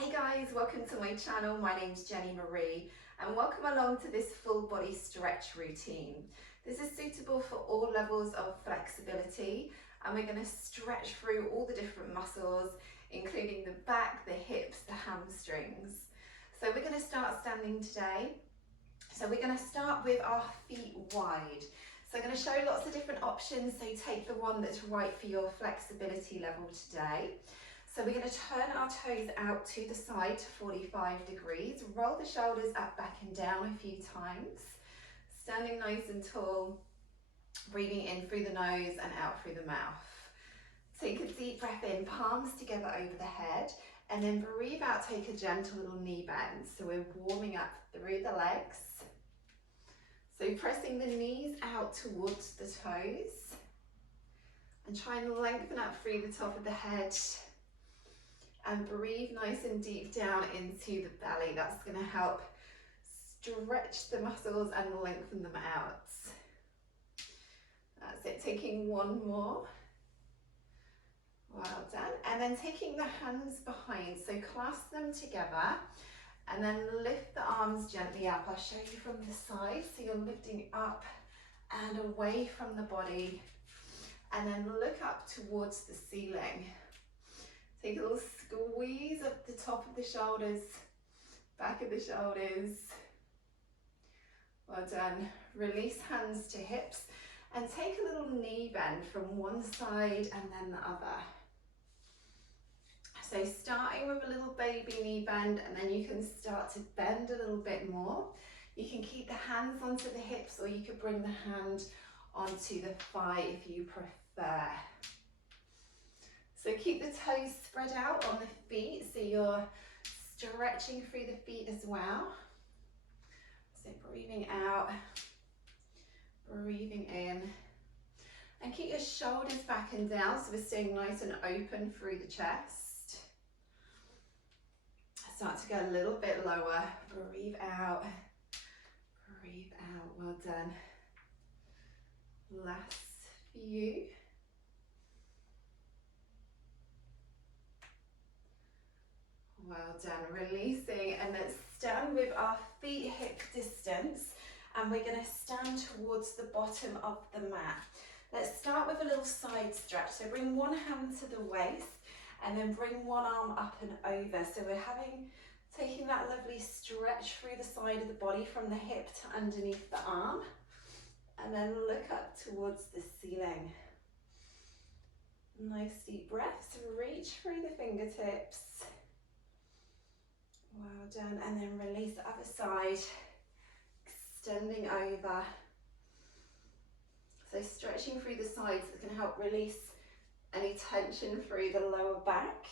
Hey guys, welcome to my channel. My name's Jenny Marie and welcome along to this full body stretch routine. This is suitable for all levels of flexibility and we're going to stretch through all the different muscles, including the back, the hips, the hamstrings. So we're going to start standing today. So we're going to start with our feet wide. So I'm going to show lots of different options, so take the one that's right for your flexibility level today. So we're going to turn our toes out to the side to 45 degrees, roll the shoulders up, back and down a few times, standing nice and tall, breathing in through the nose and out through the mouth. Take a deep breath in, palms together over the head, and then breathe out, take a gentle little knee bend. So we're warming up through the legs. So pressing the knees out towards the toes, and try and lengthen up through the top of the head. And breathe nice and deep down into the belly. That's going to help stretch the muscles and lengthen them out. That's it, taking one more. Well done. And then taking the hands behind, so clasp them together and then lift the arms gently up. I'll show you from the side, so you're lifting up and away from the body, and then look up towards the ceiling. Take a little squeeze up the top of the shoulders, back of the shoulders. Well done. Release hands to hips and take a little knee bend from one side and then the other. So starting with a little baby knee bend, and then you can start to bend a little bit more. You can keep the hands onto the hips, or you could bring the hand onto the thigh if you prefer. So keep the toes spread out on the feet, so you're stretching through the feet as well. So breathing out, breathing in. And keep your shoulders back and down, so we're staying nice and open through the chest. Start to go a little bit lower. Breathe out, breathe out. Well done. Last few. Well done, releasing, and let's stand with our feet hip distance, and we're going to stand towards the bottom of the mat. Let's start with a little side stretch, so bring one hand to the waist and then bring one arm up and over. So we're taking that lovely stretch through the side of the body from the hip to underneath the arm, and then look up towards the ceiling. Nice deep breaths, reach through the fingertips. Well done, and then release the other side, extending over. So stretching through the sides that can help release any tension through the lower back.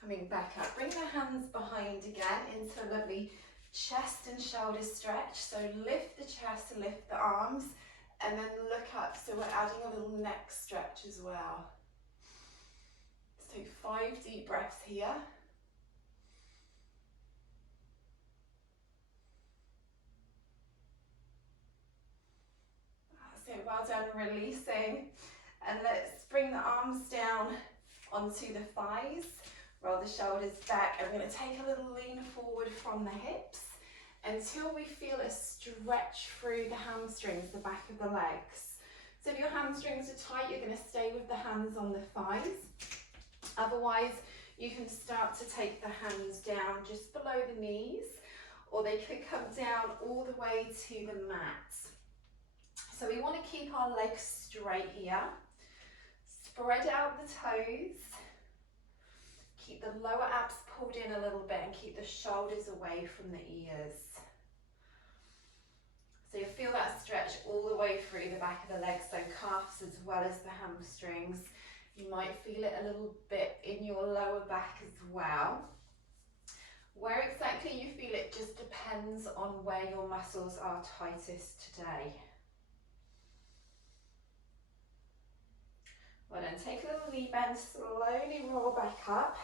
Coming back up, bring the hands behind again into a lovely chest and shoulder stretch. So lift the chest, lift the arms, and then look up. So we're adding a little neck stretch as well. So 5 deep breaths here. So well done, releasing. And let's bring the arms down onto the thighs. Roll the shoulders back. I'm going to take a little lean forward from the hips until we feel a stretch through the hamstrings, the back of the legs. So if your hamstrings are tight, you're going to stay with the hands on the thighs. Otherwise, you can start to take the hands down just below the knees, or they could come down all the way to the mat. So we want to keep our legs straight here. Spread out the toes. Keep the lower abs pulled in a little bit and keep the shoulders away from the ears. So you feel that stretch all the way through the back of the legs, so calves as well as the hamstrings. You might feel it a little bit in your lower back as well. Where exactly you feel it just depends on where your muscles are tightest today. Well then, take a little knee bend, slowly roll back up.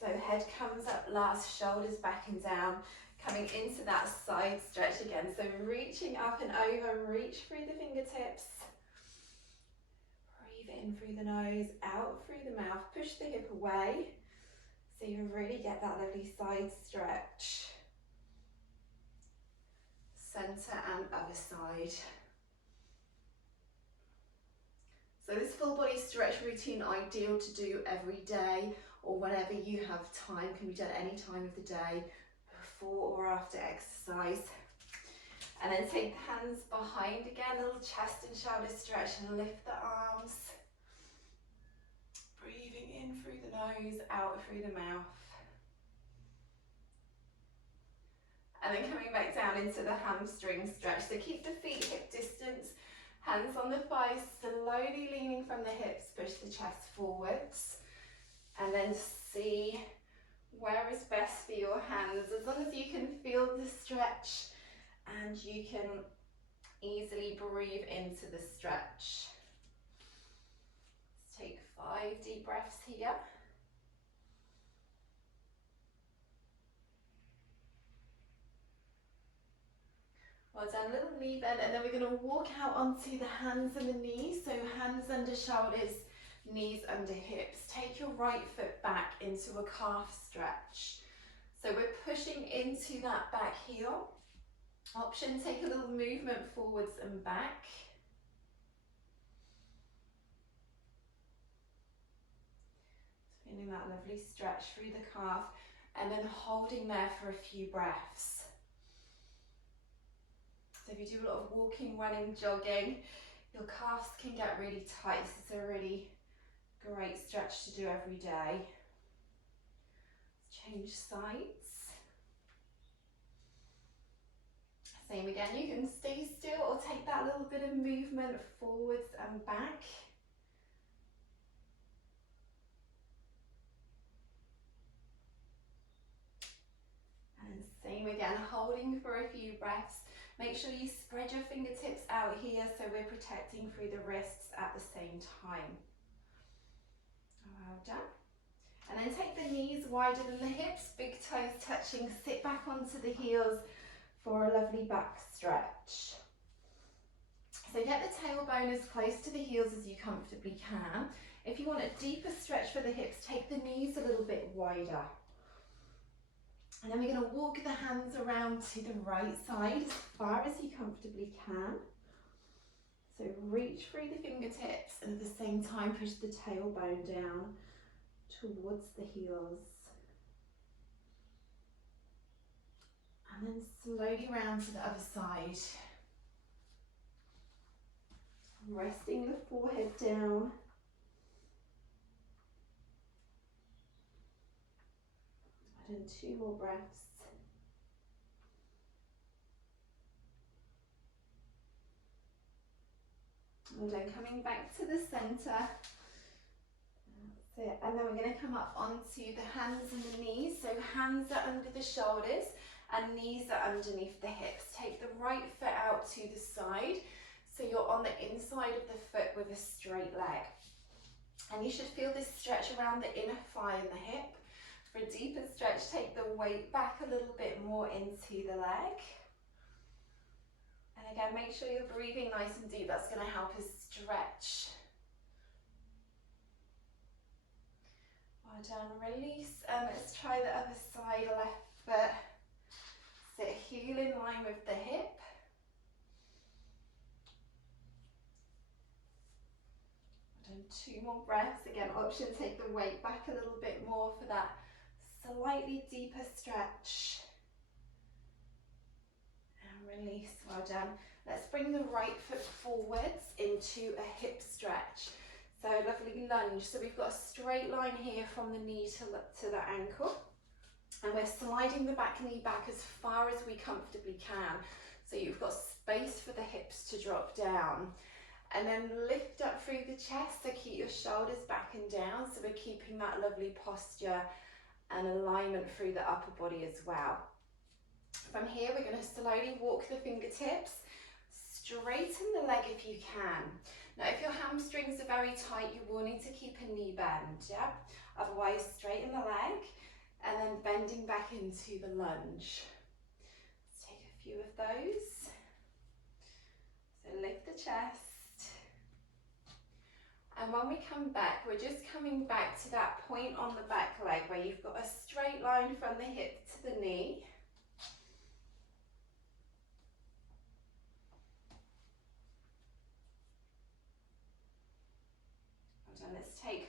So head comes up last, shoulders back and down, coming into that side stretch again. So reaching up and over, reach through the fingertips. Breathe in through the nose, out through the mouth. Push push the hip away so you really get that lovely side stretch. Centre and other side. So this full body stretch routine, ideal to do every day or whenever you have time, can be done any time of the day, before or after exercise. And then take the hands behind again, little chest and shoulder stretch, and lift the arms. Breathing in through the nose, out through the mouth. And then coming back down into the hamstring stretch. So keep the feet hip distance, hands on the thighs, slowly leaning from the hips, push the chest forwards. And then see where is best for your hands, as long as you can feel the stretch and you can easily breathe into the stretch. Let's take 5 deep breaths here. Well done, little knee bend, and then we're going to walk out onto the hands and the knees. So hands under shoulders, knees under hips. Take your right foot back into a calf stretch. So we're pushing into that back heel. Option, take a little movement forwards and back. Feeling that lovely stretch through the calf, and then holding there for a few breaths. So if you do a lot of walking, running, jogging, your calves can get really tight. So it's a really great stretch to do every day. Change sides. Same again, you can stay still or take that little bit of movement forwards and back. And same again, holding for a few breaths. Make sure you spread your fingertips out here so we're protecting through the wrists at the same time. Well done. And then take the knees wider than the hips, big toes touching, sit back onto the heels for a lovely back stretch. So get the tailbone as close to the heels as you comfortably can. If you want a deeper stretch for the hips, take the knees a little bit wider. And then we're going to walk the hands around to the right side as far as you comfortably can. So reach through the fingertips and at the same time push the tailbone down towards the heels. And then slowly round to the other side. Resting the forehead down. And 2 more breaths. And then coming back to the centre. That's it. And then we're going to come up onto the hands and the knees. So hands are under the shoulders and knees are underneath the hips. Take the right foot out to the side. So you're on the inside of the foot with a straight leg. And you should feel this stretch around the inner thigh and the hip. For a deeper stretch, take the weight back a little bit more into the leg. And again, make sure you're breathing nice and deep. That's going to help us stretch. Well done. Release. Let's try the other side. Left foot. Sit heel in line with the hip. Well done. 2 more breaths. Again, option, take the weight back a little bit more for that slightly deeper stretch. And release. Well done. Let's bring the right foot forwards into a hip stretch. So lovely lunge. So we've got a straight line here from the knee to the ankle. And we're sliding the back knee back as far as we comfortably can. So you've got space for the hips to drop down. And then lift up through the chest. So keep your shoulders back and down. So we're keeping that lovely posture and alignment through the upper body as well. From here, we're going to slowly walk the fingertips, straighten the leg if you can. Now, if your hamstrings are very tight, you will need to keep a knee bend, yeah? Otherwise, straighten the leg and then bending back into the lunge. Let's take a few of those. So lift the chest. And when we come back, we're just coming back to that point on the back leg where you've got a straight line from the hip to the knee. And let's take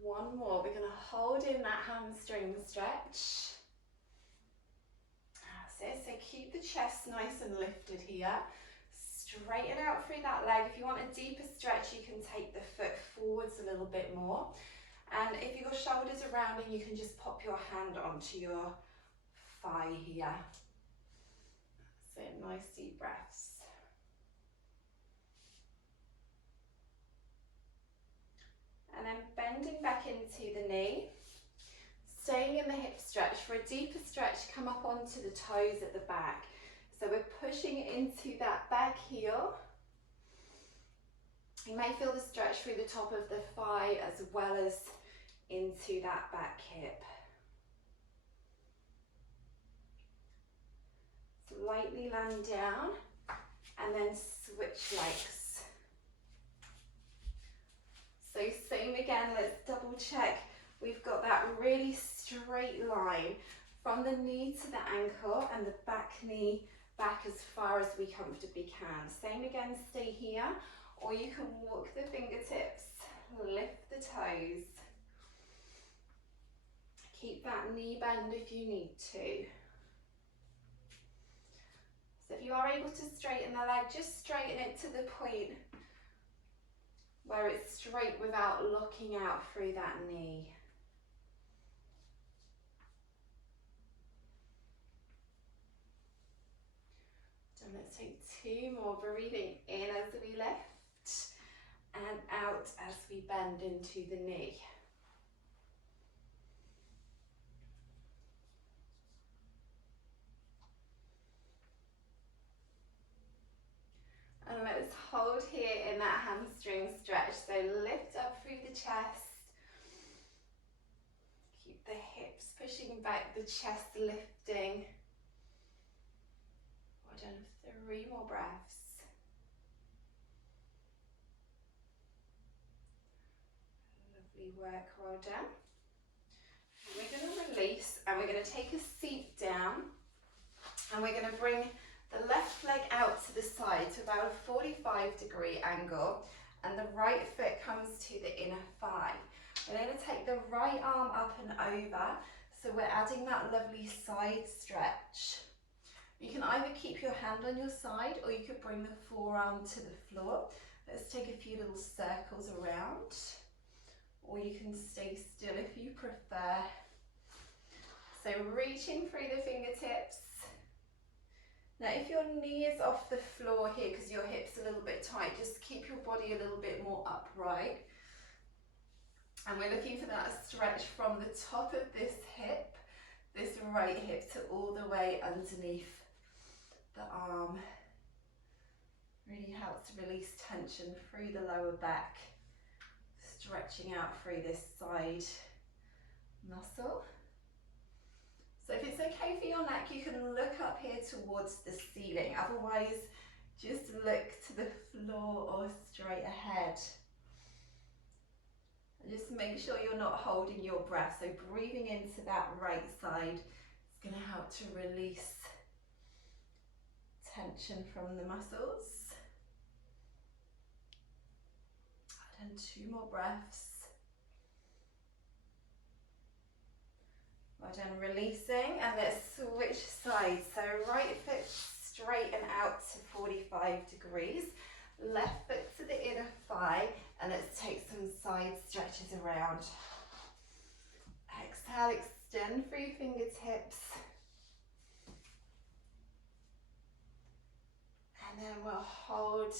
one more. We're going to hold in that hamstring stretch. That's it. So keep the chest nice and lifted here. Straighten out through that leg. If you want a deeper stretch, you can take the foot forwards a little bit more. And if your shoulders are rounding, you can just pop your hand onto your thigh here. So nice deep breaths. And then bending back into the knee. Staying in the hip stretch. For a deeper stretch, come up onto the toes at the back. So we're pushing into that back heel. You may feel the stretch through the top of the thigh as well as into that back hip. Slightly land down and then switch legs. So same again, let's double check. We've got that really straight line from the knee to the ankle and the back knee back as far as we comfortably can. Same again, stay here, or you can walk the fingertips, lift the toes. Keep that knee bend if you need to. So if you are able to straighten the leg, just straighten it to the point where it's straight without locking out through that knee. And let's take two more, breathing in as we lift and out as we bend into the knee. And let's hold here in that hamstring stretch. So lift up through the chest. Keep the hips pushing back, the chest lifting. Well done, 3 more breaths. Lovely work, well done. And we're going to release and we're going to take a seat down and we're going to bring the left leg out to the side to about a 45-degree angle and the right foot comes to the inner thigh. We're going to take the right arm up and over, so we're adding that lovely side stretch. You can either keep your hand on your side or you could bring the forearm to the floor. Let's take a few little circles around, or you can stay still if you prefer. So reaching through the fingertips. Now if your knee is off the floor here because your hip's a little bit tight, just keep your body a little bit more upright. And we're looking for that stretch from the top of this hip, this right hip, to all the way underneath the arm. Really helps to release tension through the lower back, stretching out through this side muscle. So if it's okay for your neck, you can look up here towards the ceiling. Otherwise, just look to the floor or straight ahead. And just make sure you're not holding your breath. So breathing into that right side is going to help to release tension from the muscles. And 2 more breaths. Well done, releasing, and let's switch sides. So right foot straighten out to 45 degrees, left foot to the inner thigh, and let's take some side stretches around. Exhale, extend through your fingertips. And then we'll hold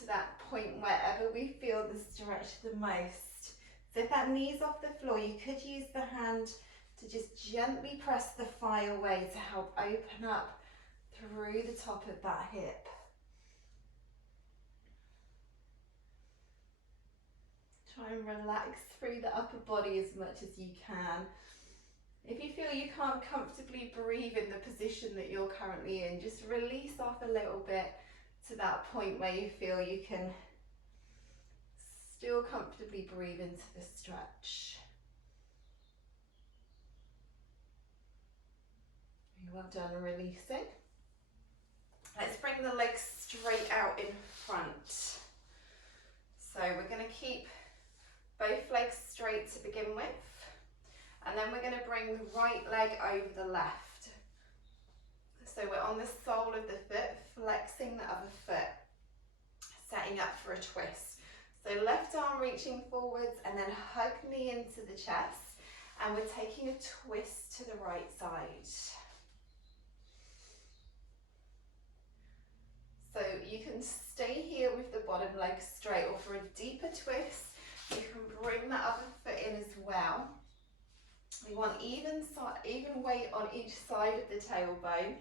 to that point wherever we feel the stretch the most. So if that knee's off the floor, you could use the hand to just gently press the thigh away to help open up through the top of that hip. Try and relax through the upper body as much as you can. If you feel you can't comfortably breathe in the position that you're currently in, just release off a little bit to that point where you feel you can Still comfortably breathe into the stretch. Well done, releasing. Let's bring the legs straight out in front. So we're going to keep both legs straight to begin with, and then we're going to bring the right leg over the left. So we're on the sole of the foot, flexing the other foot, setting up for a twist. So left arm reaching forwards and then hug knee into the chest, and we're taking a twist to the right side. So you can stay here with the bottom leg straight, or for a deeper twist, you can bring the other foot in as well. We want even weight on each side of the tailbone,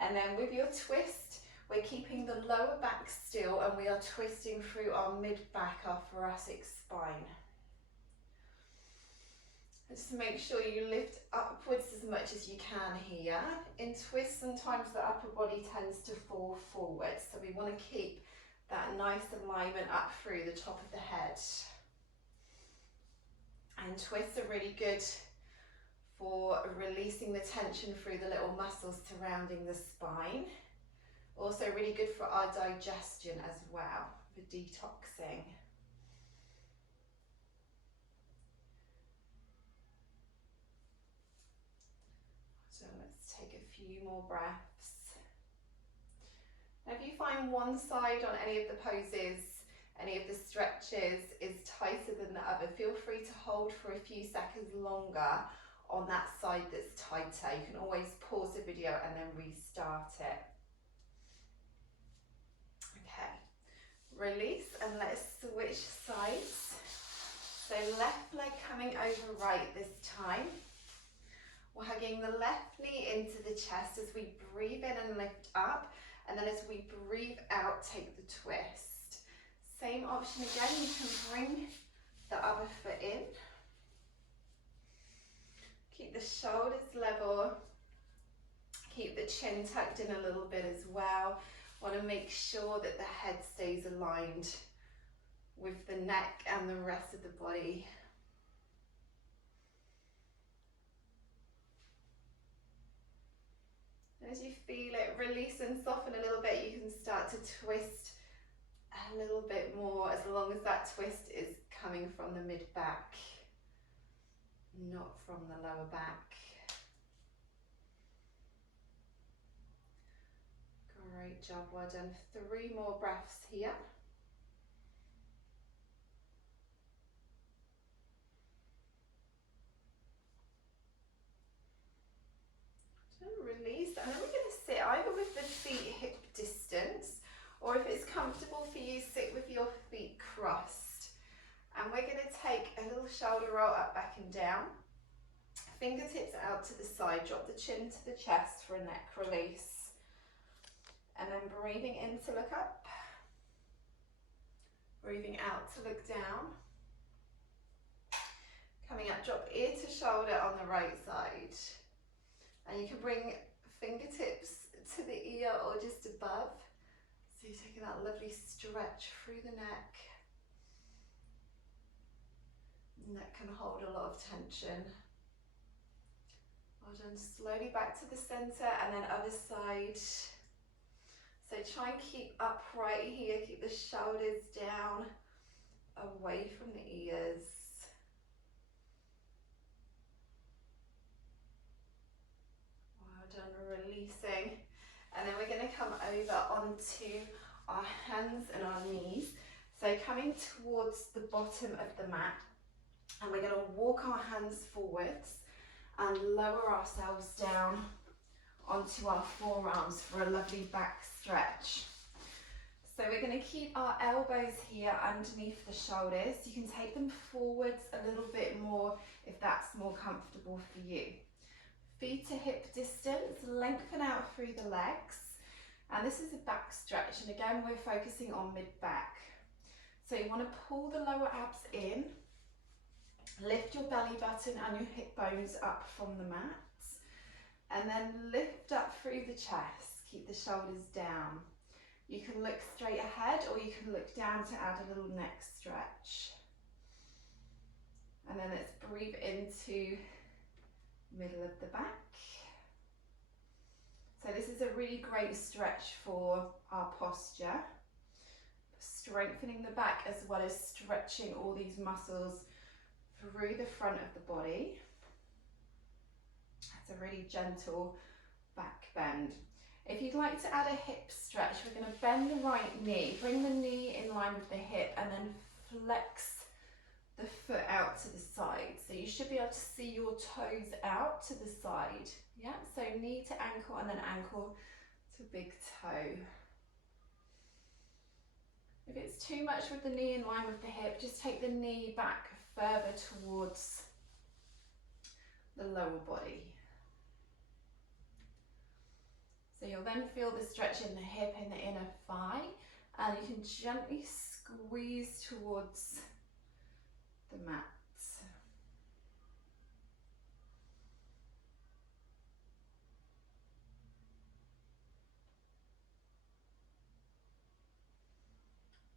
and then with your twist, we're keeping the lower back still, and we are twisting through our mid-back, our thoracic spine. Just make sure you lift upwards as much as you can here. In twists, sometimes the upper body tends to fall forward, so we want to keep that nice alignment up through the top of the head. And twists are really good for releasing the tension through the little muscles surrounding the spine. Also really good for our digestion as well, for detoxing. So let's take a few more breaths. Now if you find one side on any of the poses, any of the stretches is tighter than the other, feel free to hold for a few seconds longer on that side that's tighter. You can always pause the video and then restart it. Okay, release, and let's switch sides. So left leg coming over right this time. We're hugging the left knee into the chest as we breathe in and lift up, and then as we breathe out, take the twist. Same option again, you can bring the other foot in. Keep the shoulders level, keep the chin tucked in a little bit as well. Want to make sure that the head stays aligned with the neck and the rest of the body. As you feel it release and soften a little bit, you can start to twist a little bit more, as long as that twist is coming from the mid-back, not from the lower back. Great job, well done. 3 more breaths here. Release, and then we're going to sit either with the feet hip distance, or if it's comfortable for you, sit with your feet crossed. And we're going to take a little shoulder roll up, back and down. Fingertips out to the side, drop the chin to the chest for a neck release. And then breathing in to look up. Breathing out to look down. Coming up, drop ear to shoulder on the right side. And you can bring fingertips to the ear or just above. So you're taking that lovely stretch through the neck. Neck can hold a lot of tension. Well done. Slowly back to the center, and then other side. So try and keep upright here. Keep the shoulders down, away from the ears. Releasing, and then we're going to come over onto our hands and our knees. So coming towards the bottom of the mat, and we're going to walk our hands forwards and lower ourselves down onto our forearms for a lovely back stretch. So we're going to keep our elbows here underneath the shoulders. You can take them forwards a little bit more if that's more comfortable for you. Feet to hip distance, lengthen out through the legs. And this is a back stretch, and again we're focusing on mid-back. So you want to pull the lower abs in, lift your belly button and your hip bones up from the mat, and then lift up through the chest, keep the shoulders down. You can look straight ahead or you can look down to add a little neck stretch. And then let's breathe into middle of the back. So this is a really great stretch for our posture, strengthening the back as well as stretching all these muscles through the front of the body. It's a really gentle back bend. If you'd like to add a hip stretch, we're going to bend the right knee, bring the knee in line with the hip and then flex the foot out to the side. So you should be able to see your toes out to the side. Yeah, so knee to ankle and then ankle to big toe. If it's too much with the knee in line with the hip, just take the knee back further towards the lower body. So you'll then feel the stretch in the hip in the inner thigh, and you can gently squeeze towards the mat.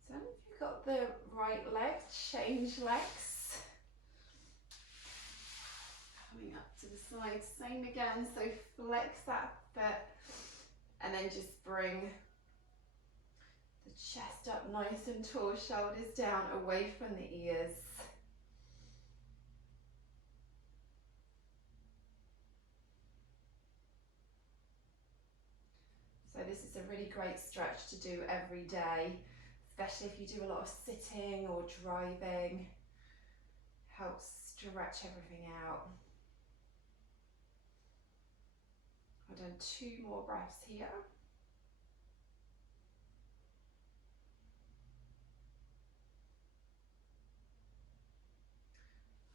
So if you've got the right leg, change legs. Coming up to the side, same again, so flex that foot and then just bring the chest up nice and tall, shoulders down, away from the ears. So this is a really great stretch to do every day, especially if you do a lot of sitting or driving. Helps stretch everything out. I've done 2 more breaths here.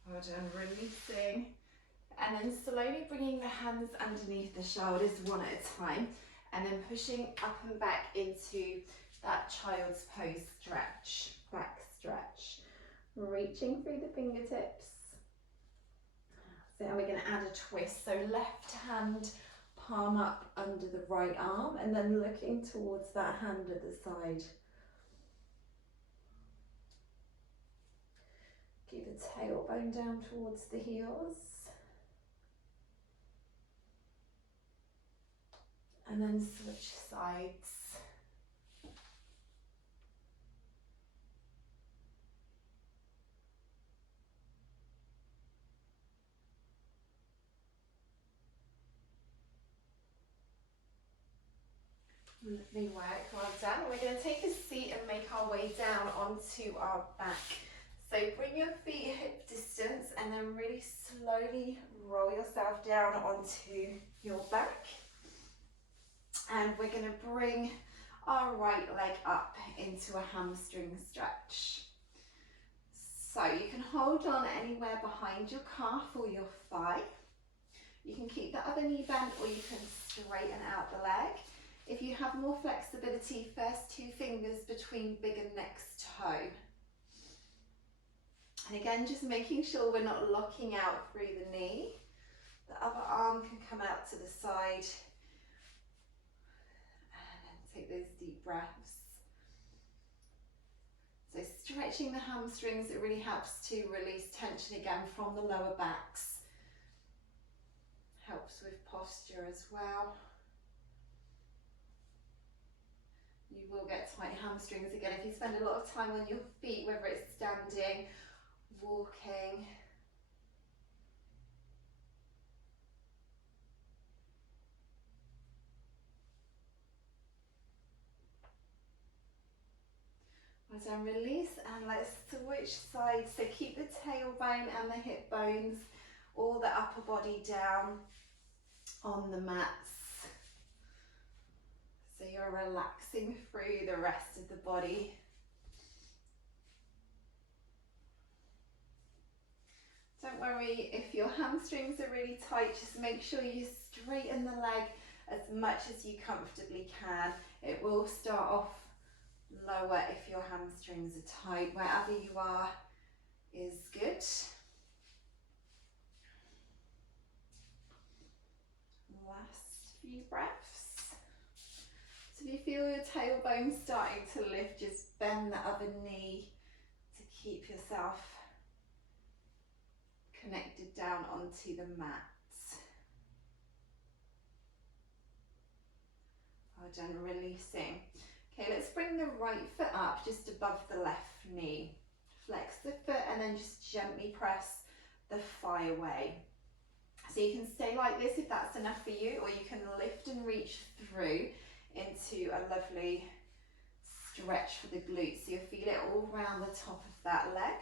Well done, releasing. And then slowly bringing the hands underneath the shoulders one at a time, and then pushing up and back into that child's pose stretch, back stretch. Reaching through the fingertips. So we're going to add a twist. So left hand palm up under the right arm and then looking towards that hand at the side. Keep the tailbone down towards the heels. And then switch sides. Lovely work, well done. We're going to take a seat and make our way down onto our back. So bring your feet hip distance and then really slowly roll yourself down onto your back. And we're going to bring our right leg up into a hamstring stretch. So you can hold on anywhere behind your calf or your thigh. You can keep the other knee bent or you can straighten out the leg. If you have more flexibility, first 2 fingers between big and next toe. And again, just making sure we're not locking out through the knee. The other arm can come out to the side. Take those deep breaths. So stretching the hamstrings, it really helps to release tension again from the lower backs. Helps with posture as well. You will get tight hamstrings again if you spend a lot of time on your feet, whether it's standing, walking. As I release, and let's switch sides. So keep the tailbone and the hip bones, all the upper body down on the mats. So you're relaxing through the rest of the body. Don't worry if your hamstrings are really tight, just make sure you straighten the leg as much as you comfortably can. It will start off lower if your hamstrings are tight. Wherever you are is good. Last few breaths. So if you feel your tailbone starting to lift, just bend the other knee to keep yourself connected down onto the mat. Well done, releasing. Okay, let's bring the right foot up just above the left knee. Flex the foot and then just gently press the thigh away. So you can stay like this if that's enough for you, or you can lift and reach through into a lovely stretch for the glutes. So you'll feel it all around the top of that leg,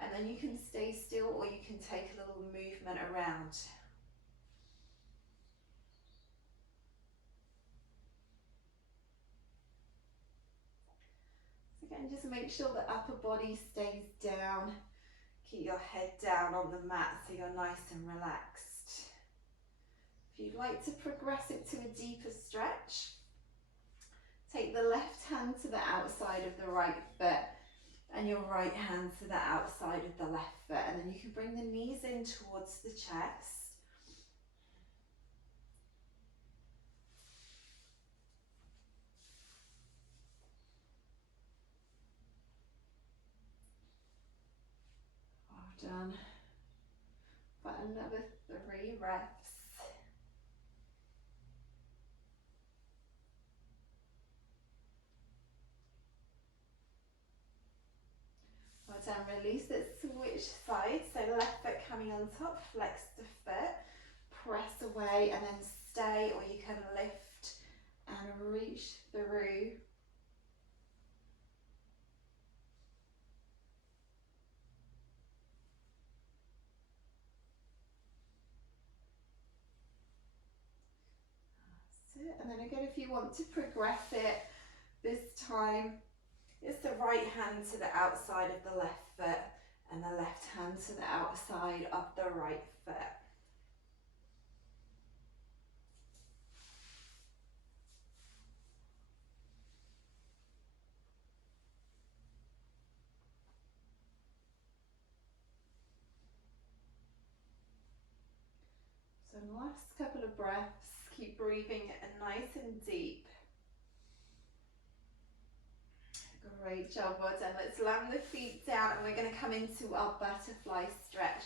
and then you can stay still or you can take a little movement around. Again, just make sure the upper body stays down. Keep your head down on the mat so you're nice and relaxed. If you'd like to progress it to a deeper stretch, take the left hand to the outside of the right foot and your right hand to the outside of the left foot, and then you can bring the knees in towards the chest. Done. For another 3 reps. Well done, release it, switch sides. So left foot coming on top, flex the foot, press away and then stay, or you can lift and reach through. And then again, if you want to progress it, this time it's the right hand to the outside of the left foot and the left hand to the outside of the right foot. So last couple of breaths, keep breathing nice and deep. Great job, well done. Let's land the feet down and we're going to come into our butterfly stretch.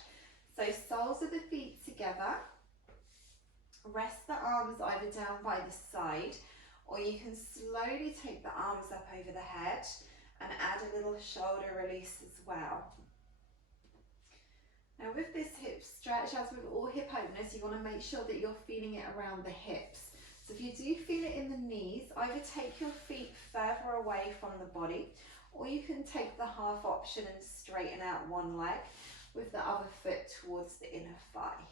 So soles of the feet together. Rest the arms either down by the side, or you can slowly take the arms up over the head and add a little shoulder release as well. Now with this hip stretch, as with all hip openers, you want to make sure that you're feeling it around the hips. So if you do feel it in the knees, either take your feet further away from the body, or you can take the half option and straighten out one leg with the other foot towards the inner thigh.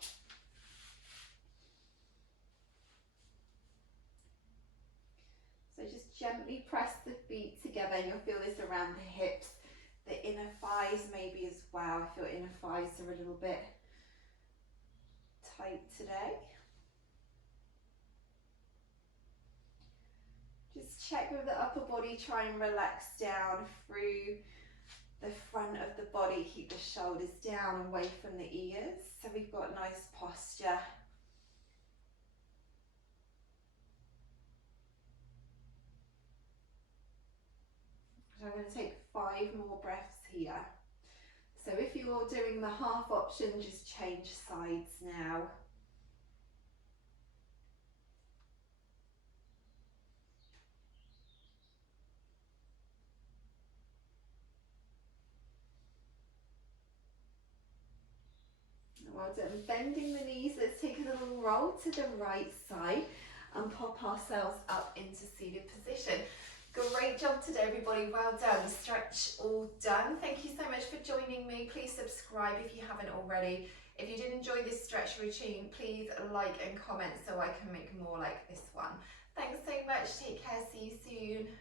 So just gently press the feet together and you'll feel this around the hips, the inner thighs maybe as well, if your inner thighs are a little bit tight today. Just check with the upper body, try and relax down through the front of the body, keep the shoulders down away from the ears, so we've got nice posture. So I'm going to take 5 more breaths here. So if you're doing the half option, just change sides now. Well done. Bending the knees, let's take a little roll to the right side and pop ourselves up into seated position. Great job today, everybody. Well done. Stretch all done. Thank you so much for joining me. Please subscribe if you haven't already. If you did enjoy this stretch routine, please like and comment so I can make more like this one. Thanks so much. Take care. See you soon.